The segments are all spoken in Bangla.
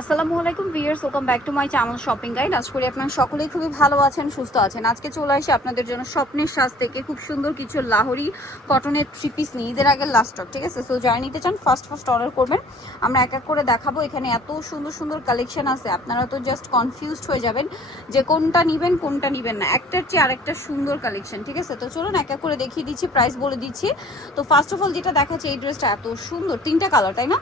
আসসালামু আলাইকুম viewers welcome back to my channel shopping guide. আজ করি আপনারা সকলেই খুবই ভালো আছেন সুস্থ আছেন। আজকে চলে আসি আপনাদের জন্য স্বপ্নের সাজ থেকে। খুব সুন্দর কিছু লাহোরি কটনের থ্রি পিস নিয়ে। ঈদের আগে লাস্ট স্টক ঠিক আছে? সো যারা নিতে চান ফার্স্ট ফার্স্ট অর্ডার করবেন। আমরা এক এক করে দেখাবো। এখানে এত সুন্দর সুন্দর কালেকশন আছে। আপনারা তো জাস্ট কনফিউজড হয়ে যাবেন যে কোনটা নেবেন কোনটা নেবেন না। একটার চেয়ে আরেকটা সুন্দর কালেকশন ঠিক আছে? তো চলুন এক এক করে দেখিয়ে দিচ্ছি প্রাইস বলে দিচ্ছি। তো ফার্স্ট অফ অল যেটা দেখাচ্ছে এই ড্রেসটা এত সুন্দর। তিনটা কালার তাই না?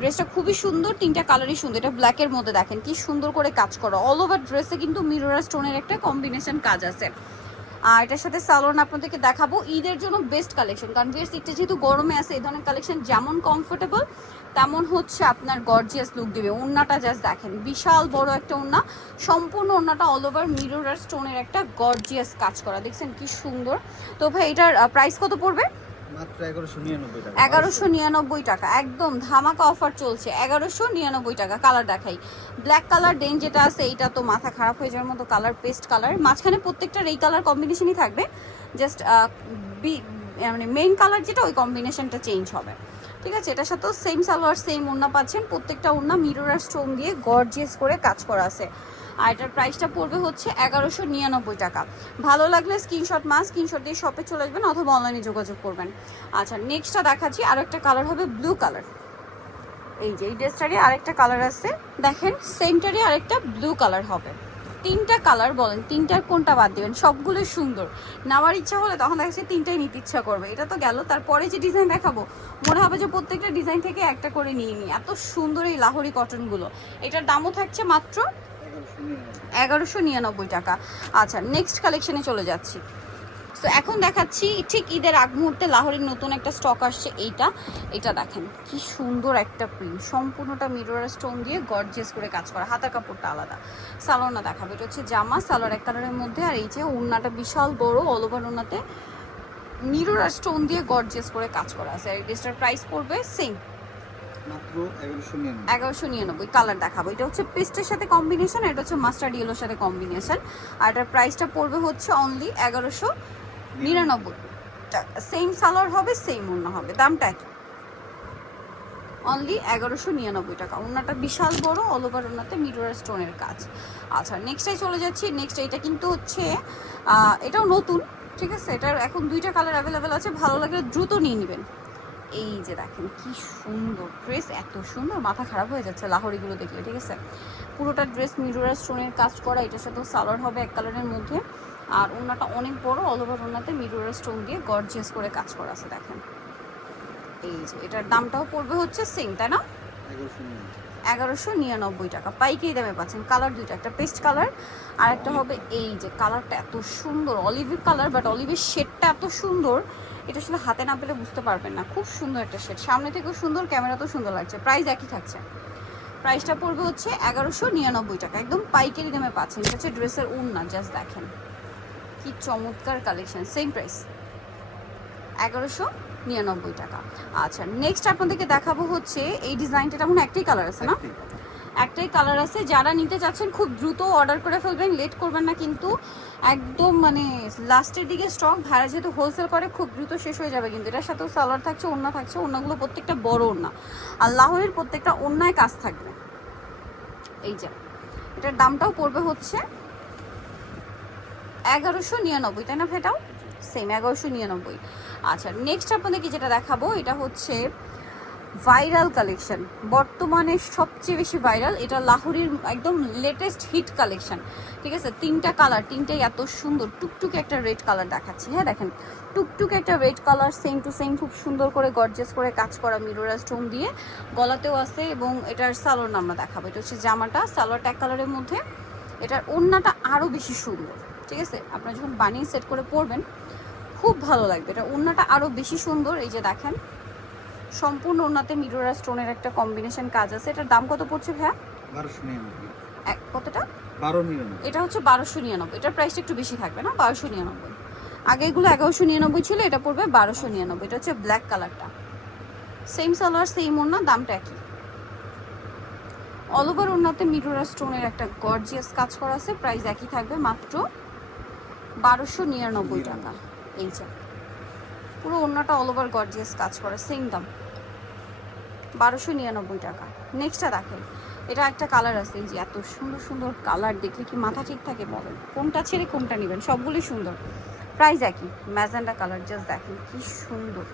ড্রেসটা খুবই সুন্দর তিনটা কালারই সুন্দর। এটা ব্ল্যাকের মধ্যে দেখেন, কি সুন্দর করে কাজ করা। অল ওভার ড্রেসে কিন্তু মিরোরা স্টোনের একটা কম্বিনেশন কাজ আছে। আর এটার সাথে সালোয়ার আপনাদেরকে দেখাবো, ঈদের জন্য বেস্ট কালেকশন কারণ বিয়ের সিটটা যেহেতু গরমে আছে, এই ধরনের কালেকশন যেমন কমফোর্টেবল তেমন হচ্ছে আপনার গর্জিয়াস লুক দেবে। ওড়নাটা জাস্ট দেখেন, বিশাল বড় একটা ওড়না। সম্পূর্ণ ওড়নাটা অল ওভার মিরোরার স্টোনের একটা গর্জিয়াস কাজ করা। দেখছেন কি সুন্দর? তো ভাই, এটার প্রাইস কত পড়বে? এগারোশো নিরানব্বই টাকা। একদম ধামাকা অফার চলছে। এগারোশো নিরানব্বই টাকা কালার দেখাই। ব্ল্যাক কালার ডেন যেটা আছে তো মাথা খারাপ হয়ে যাওয়ার মতো কালার পেস্ট কালার মাঝখানে এই কালার কম্বিনেশনই থাকবে। জাস্ট মানে কালার যেটা, ওই কম্বিনেশনটা চেঞ্জ হবে। ঠিক আছে? এটার সেম সালোয়ার সেম ওড়না পাচ্ছেন। প্রত্যেকটা ওড়না মিরর স্টোন দিয়ে গর্জিয়াস করে কাজ করা আছে। আর এটার প্রাইসটা পড়বে হচ্ছে এগারোশো নিরানব্বই টাকা। ভালো লাগলে স্ক্রিনশট মাস স্ক্রিনশট দিয়ে শপে চলে আসবেন অথবা অনলাইনে যোগাযোগ করবেন। আচ্ছা নেক্সটটা দেখাচ্ছি আর একটা কালার হবে ব্লু কালার এই যে, এই ড্রেসটারই আরেকটা কালার আছে দেখেন সেমটারই আরেকটা ব্লু কালার হবে। তিনটা কালার বলেন, তিনটার কোনটা বাদ দিবেন? সবগুলো সুন্দর। নেওয়ার ইচ্ছা হলে তখন দেখা যাচ্ছে তিনটাই নিতে ইচ্ছা করবে। এটা তো গেল, তারপরে যে ডিজাইন দেখাবো, মনে হবে যে প্রত্যেকটা ডিজাইন থেকে একটা করে নিয়ে নিই এত সুন্দর এই লাহোরি কটনগুলো এটার দামও থাকছে মাত্র এগারোশো নিরানব্বই টাকা। আচ্ছা নেক্সট কালেকশনে চলে যাচ্ছি। তো এখন দেখাচ্ছি ঠিক ঈদের আগ মুহূর্তে লাহোরের নতুন একটা স্টক আসছে, এইটা। এটা দেখেন, কি সুন্দর একটা প্রিন্ট সম্পূর্ণটা মিরর স্টোন দিয়ে গর্জিয়াস করে কাজ করা, হাতার কাপড়টা আলাদা। সালোয়ারটা দেখাবে, এটা হচ্ছে জামা সালোয়ার এক কালারের মধ্যে, আর এই যে ওড়নাটা বিশাল বড় অল ওভার ওড়নাতে মিরর স্টোন দিয়ে গর্জিয়াস করে কাজ করা আছে। আর ড্রেসটার প্রাইস পড়বে সেম কালার এটা হচ্ছে পেস্টের সাথে কম্বিনেশন এটা হচ্ছে সাথে আর এটার প্রাইসটা পড়বে হচ্ছে অনলি এগারোশো নিরানব্বই। সেম সালোয়ার হবে সেম ওড়না হবে। দামটা অনলি এগারোশো নিরানব্বই টাকা। বিশাল বড় অল ওভার ওড়নাতে মিরর স্টোনের কাজ। আচ্ছা নেক্সটে চলে যাচ্ছি। নেক্সট এটা কিন্তু হচ্ছে এটাও নতুন, ঠিক আছে? এটার এখন দুইটা কালার অ্যাভেলেবেল আছে। ভালো লাগলে দ্রুত নিয়ে নেবেন। এই যে দেখেন কি সুন্দর ড্রেস এত সুন্দর, মাথা খারাপ হয়ে যাচ্ছে লাহোরিগুলো দেখলে, ঠিক আছে? পুরোটা ড্রেস মিরোরা স্টোনের কাজ করা, এটার সাথে সালোয়ার হবে এক কালারের মধ্যে। আর ওনাটা অনেক বড় অল ওভার ওনাতে মিরোরা স্টোন দিয়ে গর্জিয়াস করে কাজ করা আছে, দেখেন। এই যে, এটার দামটাও পড়বে হচ্ছে সেম তাই না? এগারোশো নিরানব্বই টাকা। পাইকারি দামে পাচ্ছেন কালার দুইটা, একটা পেস্ট কালার আর একটা হবে এই যে কালারটা এত সুন্দর, অলিভের কালার বাট অলিভের শেডটা এত সুন্দর, এটা আসলে হাতে না পেলে বুঝতে পারবেন না। খুব সুন্দর একটা শেড, সামনে থেকেও সুন্দর, ক্যামেরাতেও সুন্দর লাগছে প্রাইস একই থাকছে। প্রাইসটা পড়বে হচ্ছে এগারোশো নিরানব্বই টাকা, একদম পাইকারি দামে পাচ্ছেন, এটা হচ্ছে ড্রেসের উন্না জাস্ট দেখেন। কি চমৎকার কালেকশন সেম প্রাইস এগারোশো নিরানব্বই টাকা। আচ্ছা নেক্সট আপনাদেরকে দেখাবো হচ্ছে এই ডিজাইনটা তেমন একটাই কালার আছে না? একটাই কালার আছে। যারা নিতে চাচ্ছেন খুব দ্রুত অর্ডার করে ফেলবেন লেট করবেন না কিন্তু একদম মানে লাস্টের দিকে স্টক ভাড়া যেহেতু হোলসেল করে খুব দ্রুত শেষ হয়ে যাবে কিন্তু। এটার সাথেও সালোয়ার থাকছে ওড়না থাকছে ওড়নাগুলো প্রত্যেকটা বড় ওড়না। আর লাহোরের প্রত্যেকটা ওড়নায় কাজ থাকবে। এই যে এটার দামটাও পড়বে হচ্ছে এগারোশো নিরানব্বই তাই না ভেটাও সেম, এগারোশো নিরানব্বই। আচ্ছা নেক্সট আপনাদেরকে যেটা দেখাবো, এটা হচ্ছে ভাইরাল কালেকশন বর্তমানে সবচেয়ে বেশি ভাইরাল এটা লাহোরির একদম লেটেস্ট হিট কালেকশন ঠিক আছে? তিনটা কালার তিনটাই এত সুন্দর। টুকটুকে একটা রেড কালার দেখাচ্ছি। হ্যাঁ দেখেন, টুকটুকে একটা red colour same to same খুব সুন্দর করে গর্জেস করে কাজ করা মিরোরা স্টোন দিয়ে গলাতেও আছে এবং এটার সালোয়ার আমরা দেখাবো। এটা হচ্ছে জামাটা সালোয়ারটা এক কালারের মধ্যে। এটার ওড়নাটা আরও বেশি সুন্দর। ঠিক আছে? আপনারা যখন বানিয়ে সেট করে পরবেন খুব ভালো লাগবে। এটা ওড়নাটা আরও বেশি সুন্দর এই যে দেখেন। সম্পূর্ণ ওড়নাতে মিরোরা স্টোনের একটা কম্বিনেশন কাজ আছে। এটার দাম কত পড়ছে ভাইয়া? এক কতটা? বারো এটা হচ্ছে বারোশো নিরানব্বই। এটার প্রাইসটা একটু বেশি থাকবে না? বারোশো নিরানব্বই। আগে এগুলো এগারোশো নিরানব্বই ছিল এটা পড়বে বারোশো নিরানব্বই। এটা হচ্ছে ব্ল্যাক কালারটা সেম সালোয়ার সেম ওড়না দামটা একই। অল ওভার ওড়নাতে মিরোরা স্টোনের একটা গর্জিয়াস কাজ করা আছে। প্রাইস একই থাকবে মাত্র বারোশো নিরানব্বই টাকা। এই যে। পুরো ওড়নাটা অল ওভার গর্জিয়াস কাজ করা সেম দাম। বারোশো নিরানব্বই টাকা। নেক্সটটা দেখেন। এটা একটা কালার আছে, এই যে এত সুন্দর সুন্দর কালার দেখলে কি মাথা ঠিক থাকে বলেন? কোনটা ছেড়ে কোনটা নেবেন? সবগুলি সুন্দর। প্রাইস একই। ম্যাজেন্ডা কালার জাস্ট দেখেন কি সুন্দর।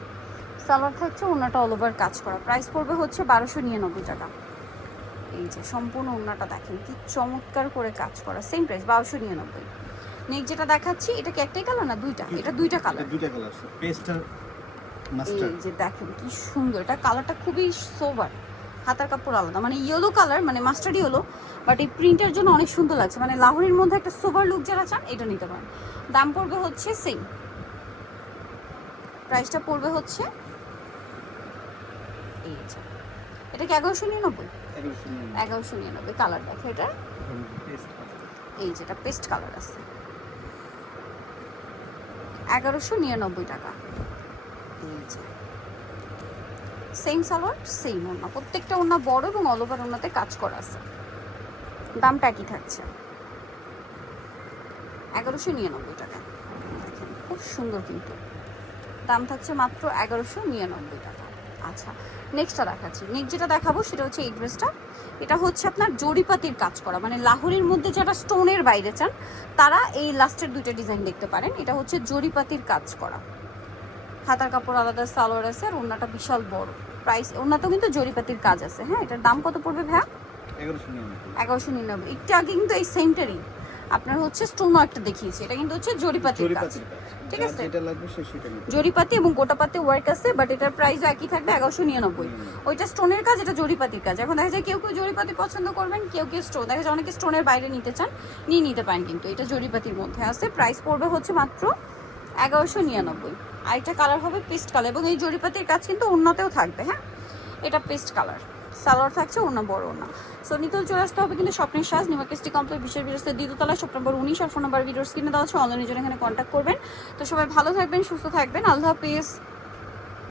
সালোয়ার থাকছে ওনাটা অল ওভার কাজ করা। প্রাইস পড়বে হচ্ছে বারোশো নিরানব্বই টাকা। এই যে সম্পূর্ণ ওনাটা দেখেন কি চমৎকার করে কাজ করা। সেম প্রাইস বারোশো নিরানব্বই। নেক যেটা দেখাচ্ছি এটা কি একটাই কালার না দুইটা? এটা দুইটা কালার দুইটা কালার পেস্টার মাস্টার এই যে দেখেন কি সুন্দর এটা কালারটা খুবই সোবার হাতার কাপড় আলাদা। মানে ইয়েলো কালার মানে মাস্টার্ড ইয়েলো বাট এই প্রিন্টের জন্য অনেক সুন্দর লাগছে। মানে লাহোরের মধ্যে একটা সোবার লুক যারা চান এটা নিতে পারেন। দাম পড়বে হচ্ছে সেম প্রাইসটা পড়বে হচ্ছে এই এটা কি এগারোশো নিরানব্বই? এগারোশো নিরানব্বই। কালার দেখো এটা। এই যেটা পেস্ট কালার আছে। এগারোশো নিরানব্বই টাকা। সেম সালোয়ার সেম ওনা প্রত্যেকটা ওনা বড় এবং অল ওভার ওনাতে কাজ করা আছে। দামটা একই থাকছে। এগারোশো নিরানব্বই টাকা। খুব সুন্দর কিন্তু। দাম থাকছে মাত্র এগারোশো নিরানব্বই টাকা। আচ্ছা নেক্সটটা দেখাচ্ছি। নেক্সট যেটা দেখাবো সেটা হচ্ছে এই ড্রেসটা এটা হচ্ছে আপনার জরিপাতির কাজ করা। মানে লাহোরের মধ্যে যারা স্টোনের বাইরে চান তারা এই লাস্টের দুইটা ডিজাইন দেখতে পারেন। এটা হচ্ছে জরিপাতির কাজ করা। হাতার কাপড় আলাদা সালোয়ার আছে আর ওনাটা বিশাল বড়। প্রাইস ওনাতেও কিন্তু জরিপাতির কাজ আছে। হ্যাঁ এটার দাম কত পড়বে ভাইয়া? এগারোশো নিরানব্বই। একটু আগে কিন্তু এই সেমটারই আপনার হচ্ছে স্টোন একটা দেখিয়েছি। এটা কিন্তু হচ্ছে জরিপাতির কাজ। ঠিক আছে। যেটা লাগবে সে সেটা জরিপাতি এবং গোটাপাতি ওয়ার্ক আছে বাট এটার প্রাইসও একই থাকবে এগারোশো নিরানব্বই। ওইটা স্টোনের কাজ এটা জরিপাতির কাজ। এখন দেখা যায় কেউ কেউ জরিপাতি পছন্দ করবেন কেউ কেউ স্টোন দেখা যায় অনেকে স্টোনের বাইরে নিতে চান নিয়ে নিতে পারেন কিন্তু। এটা জরিপাতির মধ্যে আছে। প্রাইস পড়বে হচ্ছে মাত্র এগারোশো নিরানব্বই। আরেকটা কালার হবে পেস্ট কালার এবং এই জরিপাতির কাজ কিন্তু অন্যতেও থাকবে হ্যাঁ? এটা পেস্ট কালার সালোয়ার থাকছে ওনা বড় না সো নিতল চলে আসতে হবে কিন্তু স্বপ্নের সাজ নিমাকেস্টি কমপ্লেক্স বিশ্বের বিরস্তের দ্বিতীয়তলা শপ নম্বর উনিশ আর ফোন নাম্বার ভিডিওর স্ক্রিনে দেওয়া আছে অনলাইনের জন্য এখানে কন্ট্যাক্ট করবেন। তো সবাই ভালো থাকবেন, সুস্থ থাকবেন। আল্লাহ হাফিজ।